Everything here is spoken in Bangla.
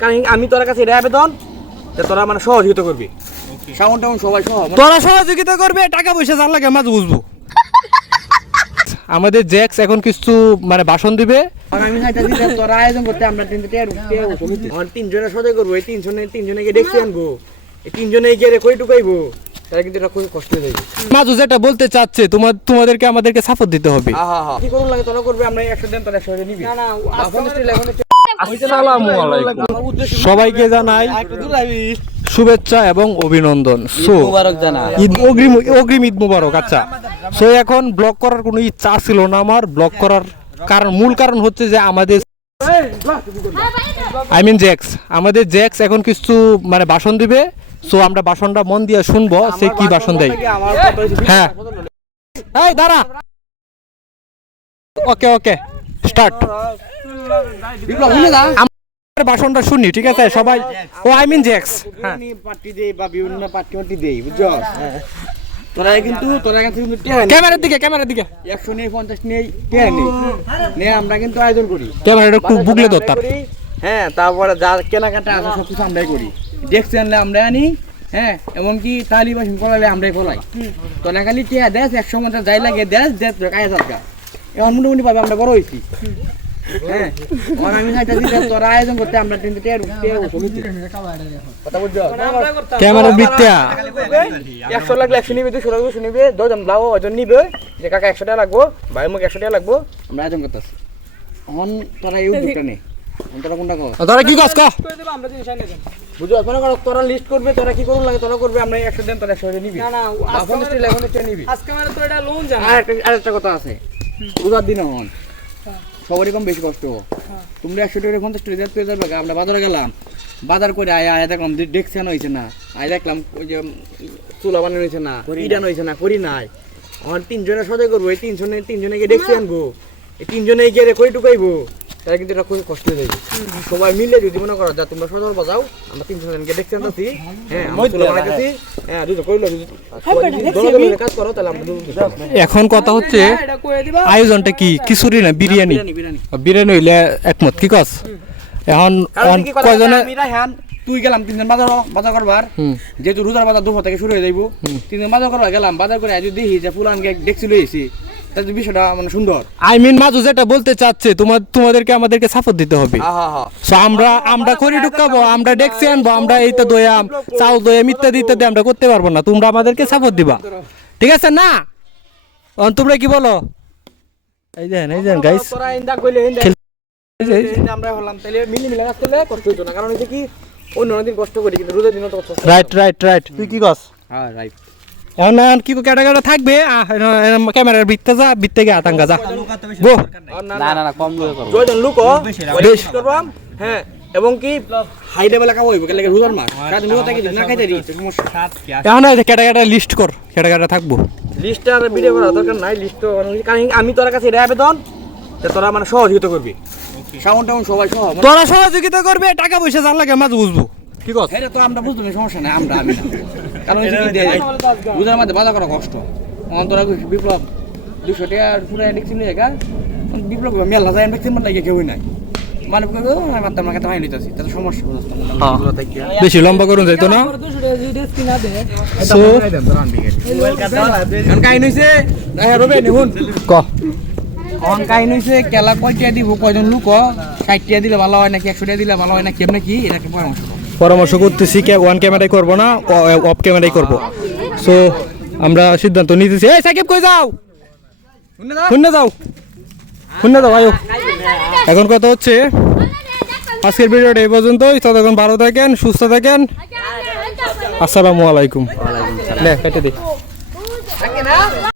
কারণ আমি তোর কাছে এটা আবেদন যে তোরা মানে সহযোগিতা করবি। সাউন্ড টাউন সবাই সহ তোরা সহযোগিতা করবে টাকা পয়সা জান লাগে মাঝে বুঝব। আমাদের জ্যাক্স এখন কিছু মানে ভাষণ দিবে। আর আমি দিলে তোরা আয়োজন করতে আমরা টিয়ার তিনজনের করব এই তিনজনে তিনজনে গিয়ে দেখতে আনব। এই তিনজনে গিয়ে টুকাইবো তারা কিন্তু এটা খুব কষ্ট হয়ে যাবে মাজু যেটা বলতে চাচ্ছে তোমার তোমাদেরকে আমাদেরকে সাপোর্ট দিতে হবে। কি করুন লাগে তোরা করবে আমরা একশো দিন তোরা একশো নিবি। না না আসসালামু আলাইকুম। সবাইকে জানাই শুভেচ্ছা এবং অভিনন্দন। সো ঈদ অগ্রিম অগ্রিম ঈদ মুবারক আচ্ছা। সো এখন ব্লক করার কোনো ইচ্ছা ছিল না আমার। ব্লক করার কারণ মূল কারণ হচ্ছে যে আমাদের আই মিন জ্যাক্স আমাদের জ্যাক্স এখন কিছু মানে ভাষণ দিবে। সো আমরা ভাষণটা মন দিয়ে শুনব সে কি ভাষণ দেয়। হ্যাঁ। এই দাঁড়া। ওকে ওকে স্টার্ট আমার ভাষণটা শুনি ঠিক আছে? সবাই ও আই মিন জ্যাক্স হ্যাঁ। পার্টি দেই বা বিভিন্ন পার্টি পার্টি দেই বুঝছ? তোরা কিন্তু তোরা কিন্তু ক্যামেরার দিকে ক্যামেরার দিকে। একশো নেই পঞ্চাশ নেই টিয়া নেই নিয়ে আমরা কিন্তু আয়োজন করি। ক্যামেরাটা একটু বুগলে দরকার হ্যাঁ তারপরে যা কেনাকাটা আছে সব কিছু আমরাই করি। ডেস্ক আনলে আমরা আনি হ্যাঁ এমনকি তালি বাসন কলালে আমরাই কলাই তো না খালি টিয়া দেশ একশো মতো যাই লাগে দেশ দেশ এখন মোটামুটি ভাবে আমরা বড় হয়েছি। হ্যাঁ। আর আমি চাইতেছি যে তোরা আয়োজন করতে আমরা সমিতি কথা বুঝছ? ক্যামেরা নিবে ওজন যে কাকা একশো টাকা লাগবো ভাই মুখ একশো টাকা লাগবো। আমরা আয়োজন করতেছি। এখন তোরা এই উদ্যোগটা নেই তোরা কোনটা কর? তোরা কি কাজ কর বুঝো মনে করো তোরা লিস্ট করবে তোরা কি করুন লাগে তোরা করবে আমরা একশো দেন তোরা একশো নিবি। না না এখন নিবি। আজকে মানে তো এটা লোন জানা। আর একটা কথা আছে। রোজার দিন হন সবারই কম বেশি কষ্ট। তোমরা একশো টাকা পঞ্চাশ টাকা পেয়ে যাবে। আমরা বাজারে গেলাম। বাজার করে আয় আয় দেখলাম ডেকসান হয়েছে না। আয় দেখলাম ওই যে চুলা বানানো হয়েছে না ইডান হয়েছে না করি নাই। আমার তিনজনে সদাই করব এই তিনজনে তিনজনে গিয়ে ডেকসি আনব। এই তিনজনে গিয়ে রে কই টুকাইবো তারা কিন্তু এটা খুব কষ্ট হয়ে যাবে সবাই মিলে যদি মনে করো যা তোমরা সদর বাজাও আমরা তিনজন গিয়ে ডেকসি আনতেছি। হ্যাঁ আমরা চুলা বানাইতেছি। হ্যাঁ দুটো কইলো দুটো এখন কথা হচ্ছে দিবা। আয়োজনটা কি? খিচুড়ি না বিরিয়ানি? বিরিয়ানি হইলে একমত কি কস? এখন এখন কয়জনে তুই গেলাম তিনজন বাজার বাজার করবার। যেহেতু রোজার বাজার দুপুর থেকে শুরু হয়ে যাইব। তিনজন বাজার করবার গেলাম বাজার করে যদি দেখি যে ফুলান দেখছি লইছি তাহলে বিষয়টা মানে সুন্দর। আই মিন মাজু যেটা বলতে চাচ্ছে তোমার তোমাদেরকে আমাদেরকে সাপোর্ট দিতে হবে। সো আমরা আমরা করি ঢুকাবো আমরা ডেকসি আনব আমরা এই তো দয়াম চাল দয়াম ইত্যাদি ইত্যাদি আমরা করতে পারব না। তোমরা আমাদেরকে সাপোর্ট দিবা। ঠিক আছে না? তোমরা কি বলো? এই দেন এই দেন গাইস তোরা ইন্দা কইলে ইন্দা খেল- ইন্দা আমরা হলাম। তাহলে মিলি মিলে কাজ করলে কষ্ট হইতো না। কারণ হচ্ছে কি অন্য দিন কষ্ট করি কিন্তু রোজার দিনও তো কষ্ট রাইট রাইট রাইট তুই কি কস হ্যাঁ রাইট এখন কি কেটে কেটে থাকবে ক্যামেরার বিত্তে যা বিত্তে গে আতাঙ্গা যা। গো। না না না কম লুকো বেশ। করবাম হ্যাঁ এবং কি? হাই লেভেল কাম হইব কেলে রোজার মাস। কাজ রোজা থেকে না খাইতে সমস্যা। এখন কেটে কেটে লিস্ট কর কেটে কেটে থাকব। লিস্টটা আর ভিডিও করা দরকার নাই লিস্ট তো মানে কারণ আমি তোর কাছে এটা আবেদন যে তোরা মানে সহযোগিতা করবি। সাউন্ড টাউন সবাই সহ তোরা সহযোগিতা করবে টাকা পয়সা যার লাগে মাঝে বুঝব। কি কস এটা তো আমরা বুঝতে সমস্যা নাই আমরা আমি কারণ দেয় মধ্যে বাজার করা কষ্ট। এখন বিপ্লব দুশো টাকা পুরো দেখছি নিয়ে গা বিপ্লব মেলা যায় দেখছি মানে লাগে কেউই নাই। মানে কইবো আমি মাত্র আমাকে তো হাই নিতেছি তাতে সমস্যা হচ্ছে বেশি লম্বা করুন যাইতো না? হ্যাঁ কেলা কয়টা দিব কয়জন লোক ষাট দিলে ভালো হয় নাকি একশো দিলে ভালো হয় না কেমন কি? এটা পরামর্শ। পরামর্শ করতেছি কে ওয়ান ক্যামেরাই করব না অফ ক্যামেরাই করব। সো আমরা সিদ্ধান্ত নিতেছি। এই সাকিব কই যাও? শুনে যাও। শুনে যাও। আয়ো এখন কথা হচ্ছে আজকের ভিডিওটা এই পর্যন্তই। ততক্ষণ ভালো থাকেন সুস্থ থাকেন। আসসালামু আলাইকুম। লে কেটে দিই